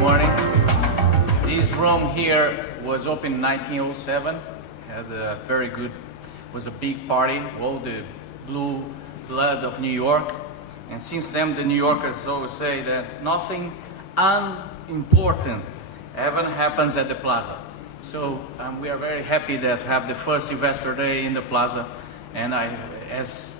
morning. This room here was opened in 1907. Had a very good, was a big party, all the blue blood of New York. And since then, the New Yorkers always say that nothing unimportant ever happens at the plaza. So we are very happy that to have the first Investor Day in the plaza. And as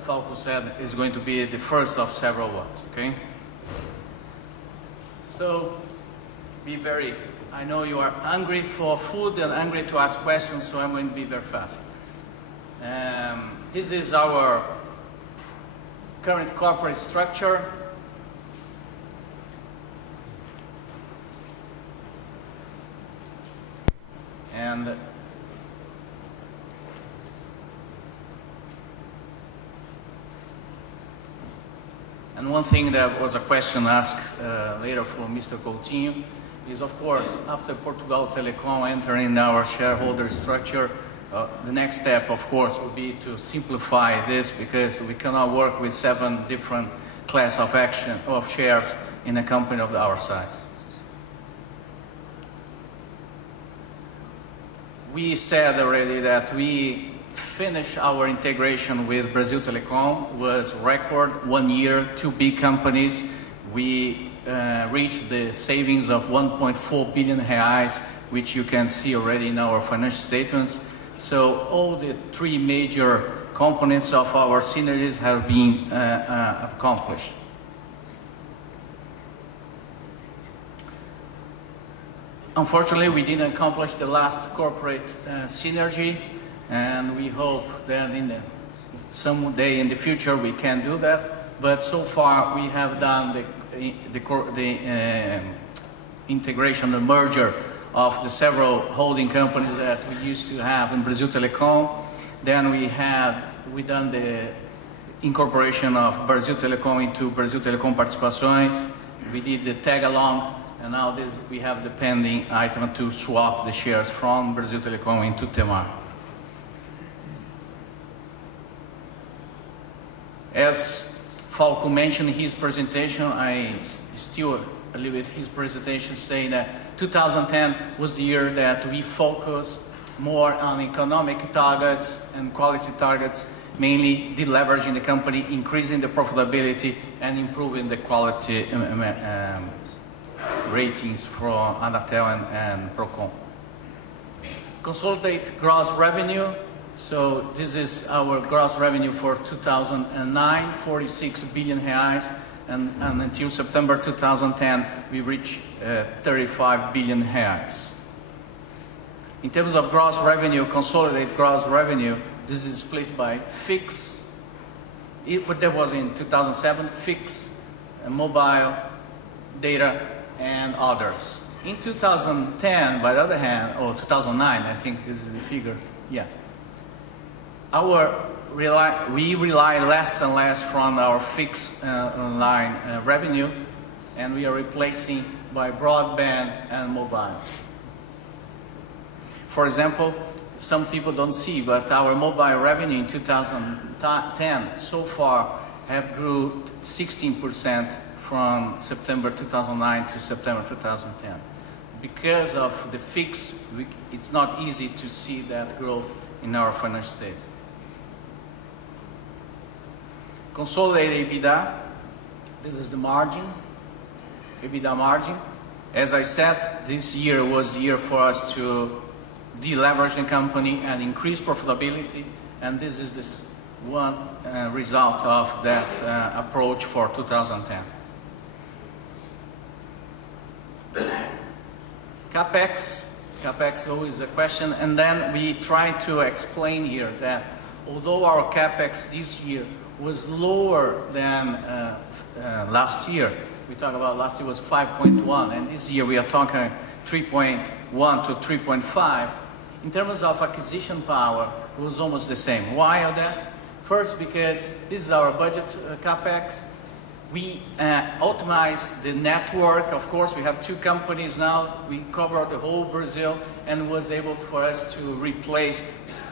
Falco said, is going to be the first of several ones, okay? So, I know you are hungry for food and hungry to ask questions, so I'm going to be very fast. This is our current corporate structure. And one thing that was a question asked later from Mr. Coutinho is, of course, after Portugal Telecom entering our shareholder structure, the next step, of course, would be to simplify this, because we cannot work with 7 different class of shares in a company of our size. We said already that we finished our integration with Brazil Telecom. It was record 1 year, 2 big companies. We reached the savings of 1.4 billion reais, which you can see already in our financial statements. So all the 3 major components of our synergies have been accomplished. Unfortunately, we didn't accomplish the last corporate synergy, and we hope that someday in the future we can do that. But so far we have done the integration, the merger of the several holding companies that we used to have in Brazil Telecom. Then we done the incorporation of Brazil Telecom into Brazil Telecom Participações. We did the tag along. And now we have the pending item to swap the shares from Brazil Telecom into Temar. As Falco mentioned in his presentation, I steal a little bit his presentation, saying that 2010 was the year that we focused more on economic targets and quality targets, mainly deleveraging the company, increasing the profitability, and improving the quality ratings from Anatel and Procon. Consolidate gross revenue. So this is our gross revenue for 2009, 46 billion reais, and until September 2010, we reached 35 billion reais. In terms of gross revenue, consolidate gross revenue, this is split by fixed. That was in 2007, fixed, mobile, data, and others. In 2010, by the other hand, or 2009, I think this is the figure, yeah. We rely less and less from our fixed line revenue, and we are replacing by broadband and mobile. For example, some people don't see, but our mobile revenue in 2010 so far have grew 16% from September 2009 to September 2010. Because of the fix, it's not easy to see that growth in our financial state. Consolidated EBITDA, this is the margin, EBITDA margin. As I said, this year was the year for us to deleverage the company and increase profitability, and this is this one result of that approach for 2010. CapEx always a question, and then we try to explain here that although our CapEx this year was lower than last year, we talked about last year was 5.1, and this year we are talking 3.1 to 3.5. In terms of acquisition power, it was almost the same. Why are that? First, because this is our budget CapEx. We optimize the network. Of course, we have 2 companies now. We cover the whole Brazil, and it was able for us to replace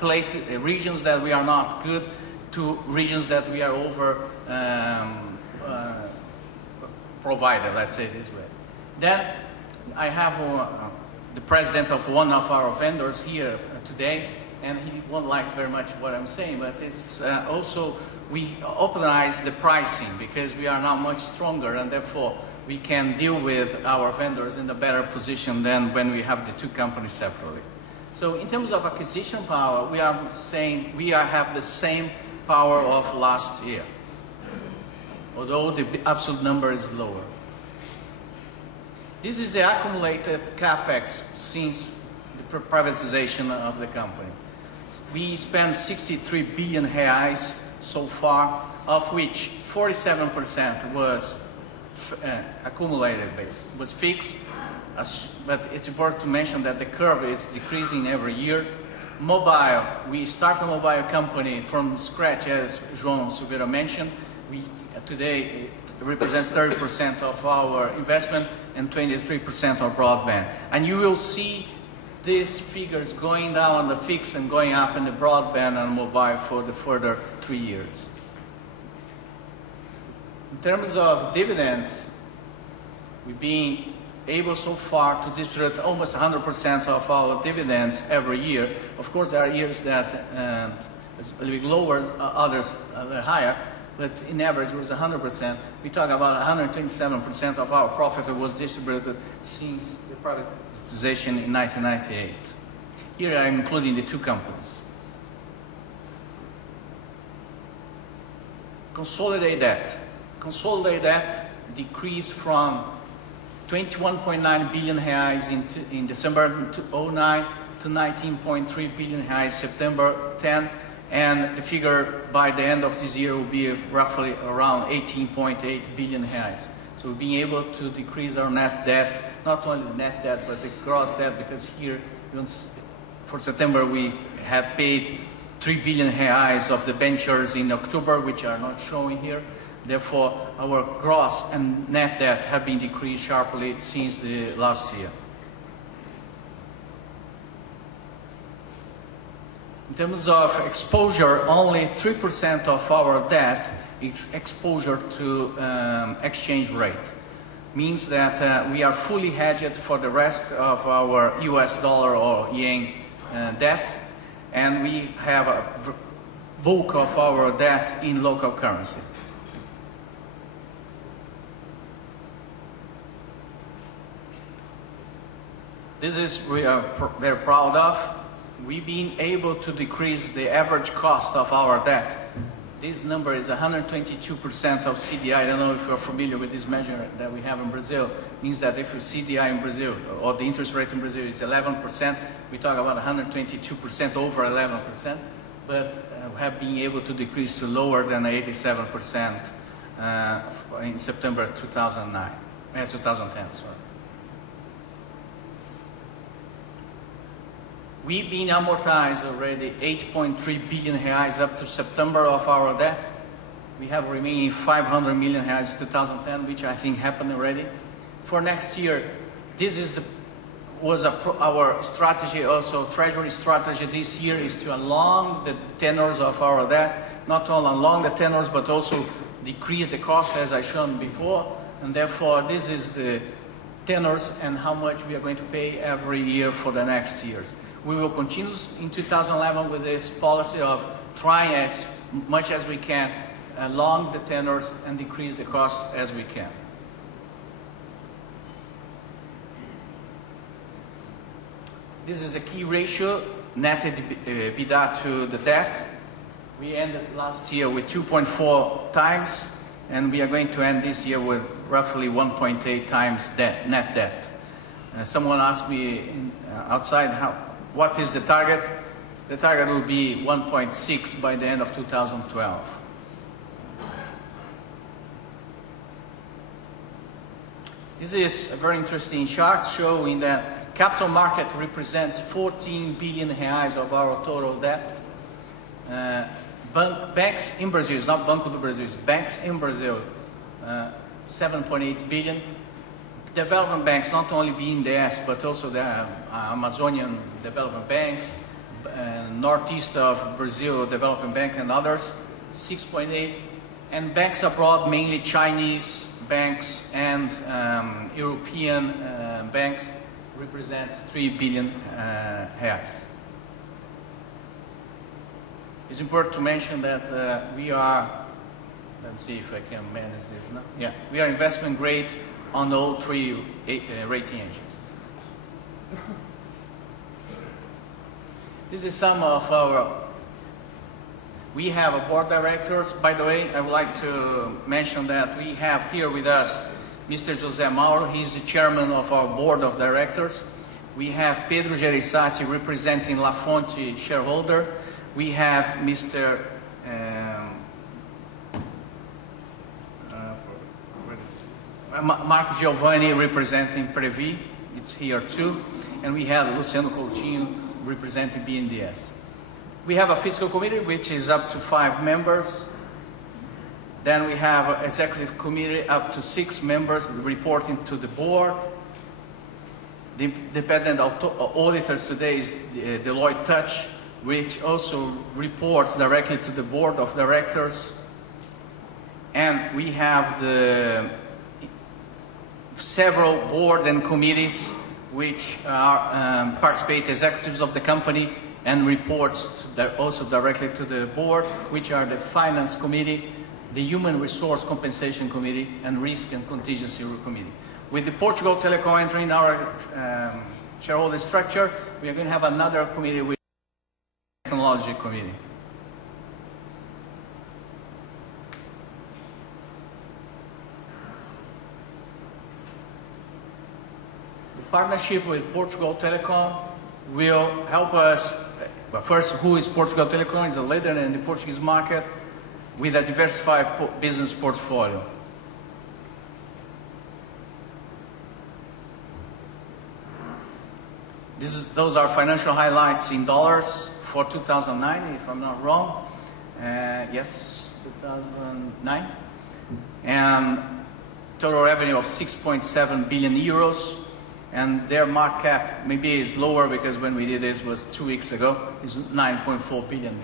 regions that we are not good to regions that we are over provided, let's say it this way. Then I have the president of one of our vendors here today, and he won't like very much what I'm saying, but it's also we optimize the pricing because we are now much stronger, and therefore we can deal with our vendors in a better position than when we have the two companies separately. So in terms of acquisition power, we are saying we have the same power of last year, although the absolute number is lower. This is the accumulated capex since the privatization of the company. We spent 63 billion reais so far, of which 47% was accumulated base, was fixed, but it's important to mention that the curve is decreasing every year. Mobile, we start a mobile company from scratch, as João Silveira mentioned. Today it represents 30% of our investment and 23% of broadband. And you will see these figures going down on the fixed and going up in the broadband and mobile for the further 3 years. In terms of dividends, we've been able so far to distribute almost 100% of our dividends every year. Of course, there are years that it's a little bit lower, others a little higher, but in average it was 100%. We talk about 127% of our profit was distributed since the privatization in 1998. Here I'm including the two companies. Consolidated debt. Consolidated debt decreased from 21.9 billion reais in December 2009 to 19.3 billion reais September 10, and the figure by the end of this year will be roughly around 18.8 billion reais. So we're being able to decrease our net debt, not only the net debt but the gross debt, because here for September we had paid 3 billion reais of the debentures in October, which are not showing here. Therefore, our gross and net debt have been decreased sharply since the last year. In terms of exposure, only 3% of our debt is exposure to exchange rate. Means that we are fully hedged for the rest of our US dollar or yen debt, and we have a bulk of our debt in local currency. This is we are very proud of. We've been able to decrease the average cost of our debt. This number is 122% of CDI. I don't know if you're familiar with this measure that we have in Brazil. It means that if your CDI in Brazil, or the interest rate in Brazil is 11%, we talk about 122% over 11%, but we have been able to decrease to lower than 87% in September 2010. Sorry. We've been amortized already 8.3 billion reais up to September of our debt. We have remaining 500 million reais 2010, which I think happened already. For next year, this is our strategy, also treasury strategy this year, is to along the tenors of our debt, not only along the tenors but also decrease the cost as I shown before, and therefore this is the tenors and how much we are going to pay every year for the next years. We will continue in 2011 with this policy of trying as much as we can along the tenors and decrease the costs as we can. This is the key ratio, net EBITDA to the debt. We ended last year with 2.4 times, and we are going to end this year with roughly 1.8 times net debt. Someone asked me outside, what is the target? The target will be 1.6 by the end of 2012. This is a very interesting chart showing that capital market represents 14 billion reais of our total debt. Banks in Brazil, it's not Banco do Brasil, it's banks in Brazil, 7.8 billion. Development banks, not only BNDES, but also the Amazonian Development Bank, Northeast of Brazil Development Bank and others, 6.8. And banks abroad, mainly Chinese banks and European banks represent 3 billion reais. It's important to mention that we are, let's see if I can manage this now. Yeah, we are investment grade on all three rating agencies. This is some of our, we have a board of directors. By the way, I would like to mention that we have here with us Mr. José Mauro. He's the chairman of our board of directors. We have Pedro Gereissati representing La Fonte shareholder. We have Mr. Marco Giovanni representing Previ. It's here too. And we have Luciano Coutinho representing BNDES. We have a fiscal committee which is up to 5 members. Then we have an executive committee up to 6 members reporting to the board. The independent auditors today is Deloitte Touch, which also reports directly to the board of directors. And we have the several boards and committees which are participate executives of the company and reports also directly to the board, which are the finance committee, the human resource compensation committee, and risk and contingency committee. With the Portugal Telecom entering our shareholder structure, we are going to have another committee with the technology committee. Partnership with Portugal Telecom will help us, but first, who is Portugal Telecom? It's a leader in the Portuguese market with a diversified business portfolio. Those are financial highlights in dollars for 2009, if I'm not wrong. Yes, 2009. And total revenue of 6.7 billion euros. And their market cap maybe is lower because when we did this was 2 weeks ago, is $9.4 billion.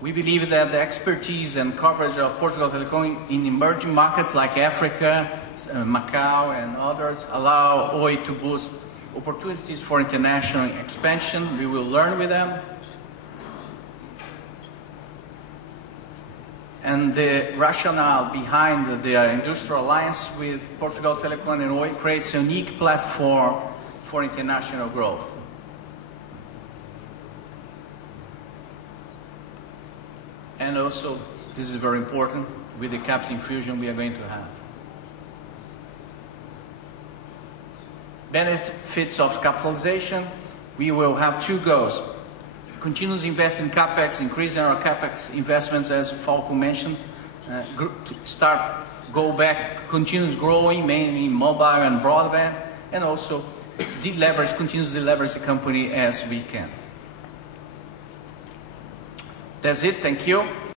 We believe that the expertise and coverage of Portugal Telecom in emerging markets like Africa, Macau and others allow Oi to boost opportunities for international expansion. We will learn with them. And the rationale behind the industrial alliance with Portugal Telecom and Oi creates a unique platform for international growth. And also, this is very important, with the capital infusion we are going to have. Benefits of capitalization, we will have 2 goals. Continuous invest in CapEx, increasing our CapEx investments, as Falco mentioned, go back, continuous growing, mainly in mobile and broadband, and also continuously leverage the company as we can. That's it, thank you.